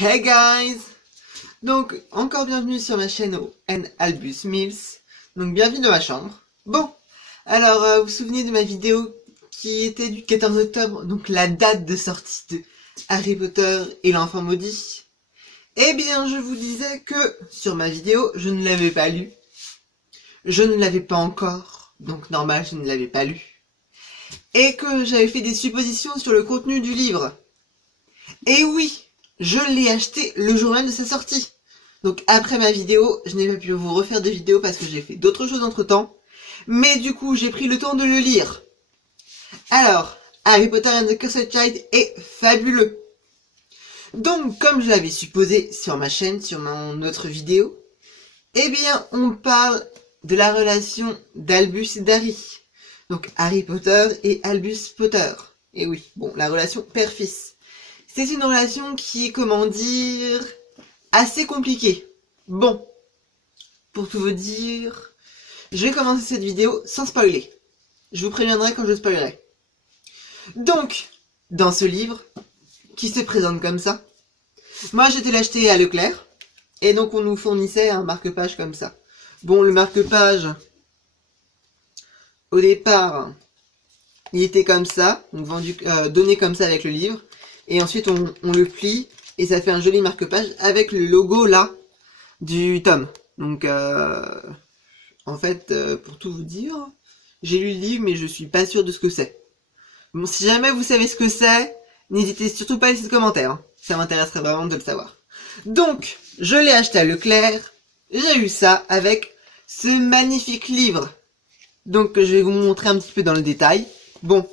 Hey guys! Donc, encore bienvenue sur ma chaîne Albus Mills. Donc, bienvenue dans ma chambre. Bon, alors, vous vous souvenez de ma vidéo qui était du 14 octobre, donc la date de sortie de Harry Potter et l'enfant maudit? Eh bien, je vous disais que sur ma vidéo, je ne l'avais pas lu. Je ne l'avais pas encore, donc normal, je ne l'avais pas lu. Et que j'avais fait des suppositions sur le contenu du livre. Et oui! Je l'ai acheté le jour même de sa sortie. Donc après ma vidéo, je n'ai pas pu vous refaire de vidéo parce que j'ai fait d'autres choses entre temps. Mais du coup, j'ai pris le temps de le lire. Alors, Harry Potter and the Cursed Child est fabuleux. Donc, comme je l'avais supposé sur ma chaîne, sur mon autre vidéo, eh bien, on parle de la relation d'Albus et d'Harry. Donc, Harry Potter et Albus Potter. Et oui, bon, la relation père-fils. C'est une relation qui est, comment dire, assez compliquée. Bon, pour tout vous dire, je vais commencer cette vidéo sans spoiler. Je vous préviendrai quand je spoilerai. Donc, dans ce livre, qui se présente comme ça, moi j'étais l'acheter à Leclerc, et donc on nous fournissait un marque-page comme ça. Bon, le marque-page, au départ, il était comme ça, donc vendu, donné comme ça avec le livre, et ensuite on le plie, et ça fait un joli marque-page avec le logo là, du tome. Donc, en fait, pour tout vous dire, j'ai lu le livre, mais je suis pas sûre de ce que c'est. Bon, si jamais vous savez ce que c'est, n'hésitez surtout pas à laisser de commentaires. Hein. Ça m'intéresserait vraiment de le savoir. Donc, je l'ai acheté à Leclerc. J'ai eu ça avec ce magnifique livre. Donc, je vais vous montrer un petit peu dans le détail. Bon,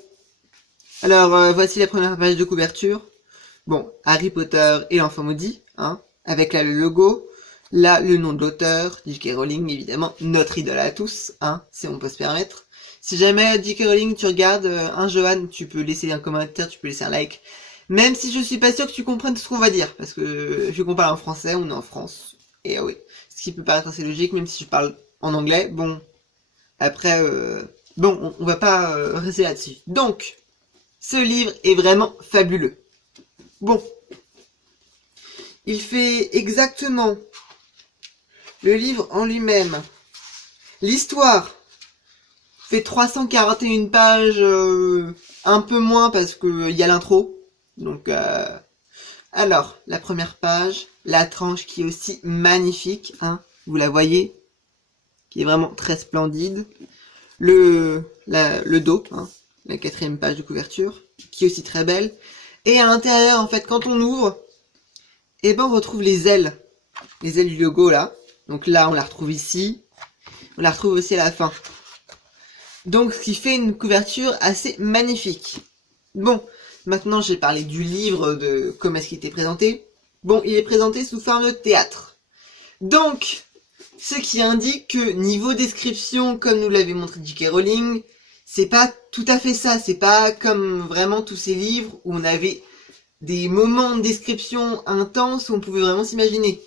alors, voici la première page de couverture. Bon, Harry Potter et l'enfant maudit, hein, avec là le logo. Là, le nom de l'auteur, J.K. Rowling, évidemment, notre idole à tous, hein, si on peut se permettre. Si jamais J.K. Rowling, tu regardes, Johan, tu peux laisser un commentaire, tu peux laisser un like. Même si je suis pas sûre que tu comprennes tout ce qu'on va dire, parce que vu qu'on parle en français, on est en France. Et oui, ce qui peut paraître assez logique, même si je parle en anglais, bon, après, bon, on va pas rester là-dessus. Donc, ce livre est vraiment fabuleux. Bon, il fait exactement le livre en lui-même. L'histoire fait 341 pages, un peu moins parce que y a l'intro. Donc, alors, la première page, la tranche qui est aussi magnifique, hein, vous la voyez, qui est vraiment très splendide. Le dos, hein, la quatrième page de couverture, qui est aussi très belle. Et à l'intérieur, en fait, quand on ouvre, eh ben, on retrouve les ailes du logo là. Donc là, on la retrouve ici. On la retrouve aussi à la fin. Donc, ce qui fait une couverture assez magnifique. Bon, maintenant j'ai parlé du livre, de comment est-ce qu'il était présenté. Bon, il est présenté sous forme de théâtre. Donc, ce qui indique que niveau description, comme nous l'avait montré J.K. Rowling, c'est pas tout à fait ça. C'est pas comme vraiment tous ces livres où on avait des moments de description intenses où on pouvait vraiment s'imaginer.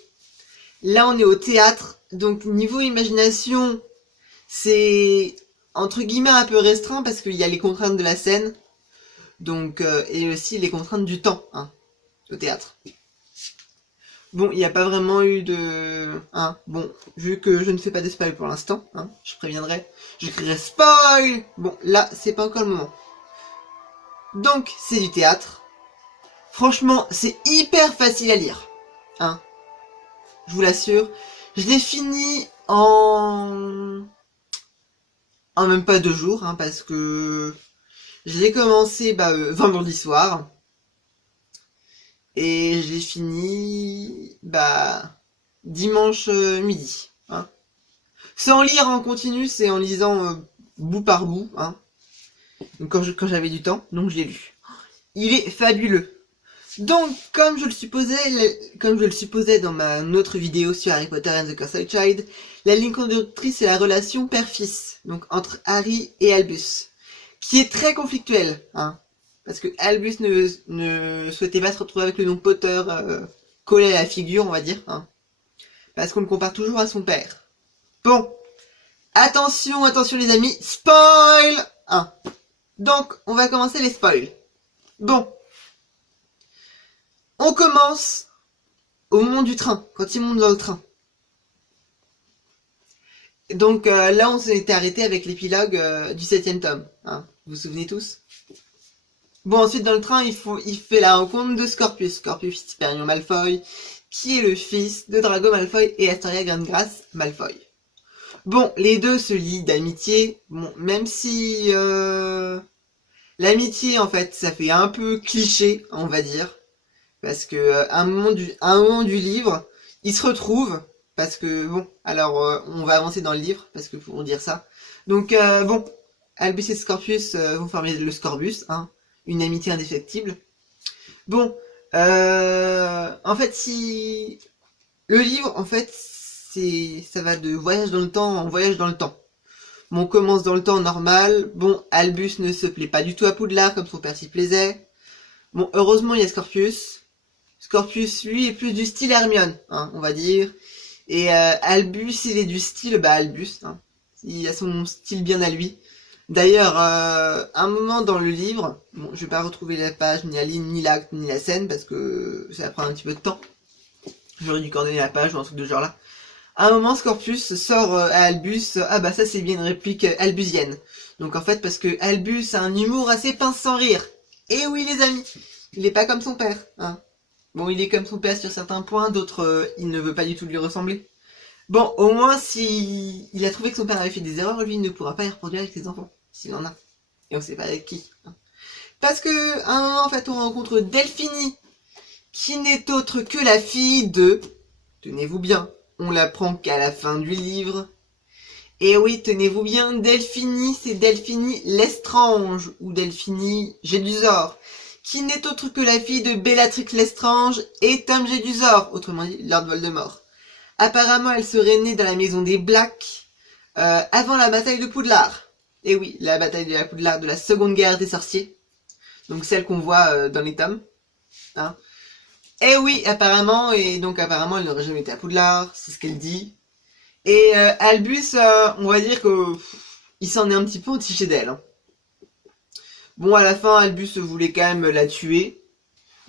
Là, on est au théâtre, donc niveau imagination, c'est entre guillemets un peu restreint parce qu'il y a les contraintes de la scène, donc et aussi les contraintes du temps, hein, au théâtre. Bon, il n'y a pas vraiment eu de... Hein, bon, vu que je ne fais pas de spoil pour l'instant, hein, je préviendrai, j'écrirai spoil. Bon, là, c'est pas encore le moment. Donc, c'est du théâtre. Franchement, c'est hyper facile à lire, hein. Je vous l'assure. Je l'ai fini en même pas 2 jours, hein, parce que je l'ai commencé vendredi soir. Et je l'ai fini dimanche midi. Hein. Sans lire en continu, c'est en lisant bout par bout. Hein. Donc quand j'avais du temps, donc je l'ai lu. Il est fabuleux. Donc, comme je le supposais dans ma autre vidéo sur Harry Potter and the Cursed Child, la ligne conductrice c'est la relation père-fils, donc entre Harry et Albus, qui est très conflictuelle, hein, parce que Albus ne souhaitait pas se retrouver avec le nom Potter collé à la figure, on va dire, hein, parce qu'on le compare toujours à son père. Bon, attention les amis, spoil, hein. Donc, on va commencer les spoils. Bon. On commence au moment du train, quand il monte dans le train. Donc là, on s'était arrêté avec l'épilogue du 7e tome. Hein, vous vous souvenez tous? Bon, ensuite, dans le train, il fait la rencontre de Scorpius. Scorpius Hyperion Malfoy, qui est le fils de Drago Malfoy et Astoria Grandgrass Malfoy. Bon, les deux se lient d'amitié. Bon, même si l'amitié, en fait, ça fait un peu cliché, on va dire. Parce que à un moment du livre, ils se retrouvent. Parce que, bon, alors, on va avancer dans le livre, parce que pour dire ça. Donc, bon, Albus et Scorpius vont former le Scorbus, hein, une amitié indéfectible. Bon, en fait, si... Le livre, en fait, ça va de voyage dans le temps en voyage dans le temps. Bon, on commence dans le temps normal. Bon, Albus ne se plaît pas du tout à Poudlard, comme son père s'y plaisait. Bon, heureusement, il y a Scorpius. Scorpius, lui, est plus du style Hermione, hein, on va dire. Et Albus, il est du style, Albus, hein. Il a son style bien à lui. D'ailleurs, un moment dans le livre, bon, je vais pas retrouver la page, ni la ligne, ni l'acte, ni la scène, parce que ça va prendre un petit peu de temps. J'aurais dû coordonner la page ou un truc de genre là. À un moment, Scorpius sort à Albus, ah bah ça c'est bien une réplique albusienne. Donc en fait, parce que Albus a un humour assez pince sans rire. Et oui les amis, il est pas comme son père, hein. Bon, il est comme son père sur certains points, d'autres, il ne veut pas du tout lui ressembler. Bon, au moins, si il a trouvé que son père avait fait des erreurs, lui, il ne pourra pas les reproduire avec ses enfants, s'il en a. Et on sait pas avec qui. Hein. Parce que, à un moment, en fait, on rencontre Delphini, qui n'est autre que la fille de... Tenez-vous bien, on l'apprend qu'à la fin du livre. Et oui, tenez-vous bien, Delphini, c'est Delphini Lestrange, ou Delphini Gédusor, qui n'est autre que la fille de Bellatrix Lestrange et Tom Gédusor, autrement dit Lord Voldemort. Apparemment, elle serait née dans la maison des Blacks avant la bataille de Poudlard. Et oui, la bataille de la Poudlard de la Seconde Guerre des Sorciers. Donc celle qu'on voit dans les tomes. Hein. Et oui, apparemment, et donc apparemment, elle n'aurait jamais été à Poudlard, c'est ce qu'elle dit. Et Albus, on va dire que il s'en est un petit peu entiché d'elle. Hein. Bon, à la fin, Albus voulait quand même la tuer,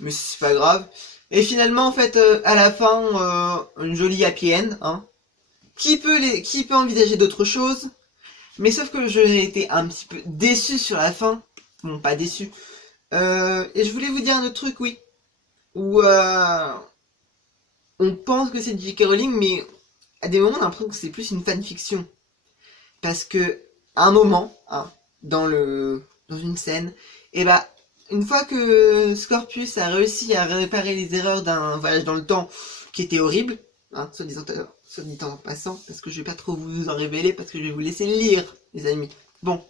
mais c'est pas grave. Et finalement, en fait, à la fin, une jolie happy end, hein. Qui peut envisager d'autres choses? Mais sauf que j'ai été un petit peu déçu sur la fin. Bon, pas déçu. Et je voulais vous dire un autre truc, oui. Où on pense que c'est J.K. Rowling, mais à des moments, on a l'impression que c'est plus une fanfiction. Parce que, à un moment, hein, dans une scène, et bah, une fois que Scorpius a réussi à réparer les erreurs d'un voyage dans le temps qui était horrible, hein, soit dit en passant, parce que je vais pas trop vous en révéler, parce que je vais vous laisser le lire, les amis. Bon.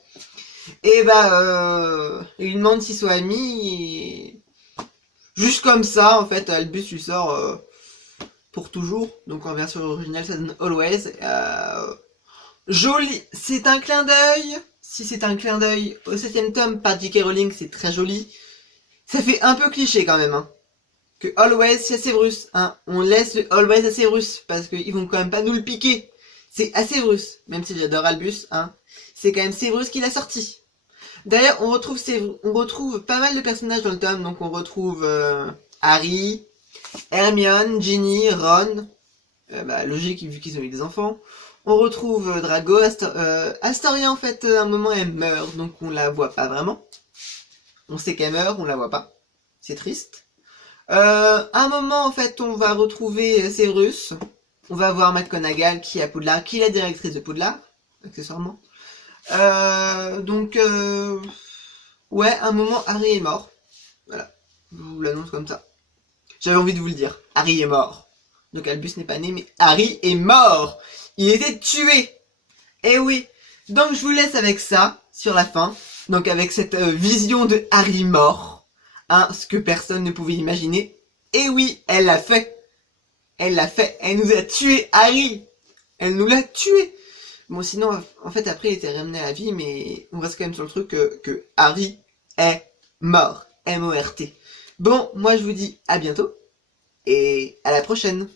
Et bah, il lui demande s'ils sont amis, et... juste comme ça, en fait, Albus lui sort pour toujours. Donc en version originale, ça donne Always. Joli, c'est un clin d'œil. Si c'est un clin d'œil au 7e tome par J.K. Rowling, c'est très joli. Ça fait un peu cliché quand même, hein. Que Always c'est Severus, hein. On laisse le Always à Severus, parce qu'ils vont quand même pas nous le piquer. C'est à Severus, même si j'adore Albus, hein. C'est quand même Severus qui l'a sorti. D'ailleurs, on retrouve pas mal de personnages dans le tome, donc on retrouve Harry, Hermione, Ginny, Ron, logique vu qu'ils ont eu des enfants. On retrouve Drago, Astoria en fait, à un moment elle meurt, donc on la voit pas vraiment. On sait qu'elle meurt, on la voit pas. C'est triste. À un moment en fait, on va retrouver Severus. On va voir McGonagall qui est à Poudlard, qui est la directrice de Poudlard, accessoirement. Ouais, à un moment Harry est mort. Voilà, je vous l'annonce comme ça. J'avais envie de vous le dire. Harry est mort. Donc Albus n'est pas né, mais Harry est mort. Il était tué. Eh oui. Donc je vous laisse avec ça, sur la fin. Donc avec cette vision de Harry mort. Hein, ce que personne ne pouvait imaginer. Et oui, elle l'a fait. Elle l'a fait. Elle nous a tué Harry. Elle nous l'a tué. Bon sinon, en fait après il était ramené à la vie, mais on reste quand même sur le truc que Harry est mort. M-O-R-T. Bon, moi je vous dis à bientôt. Et à la prochaine.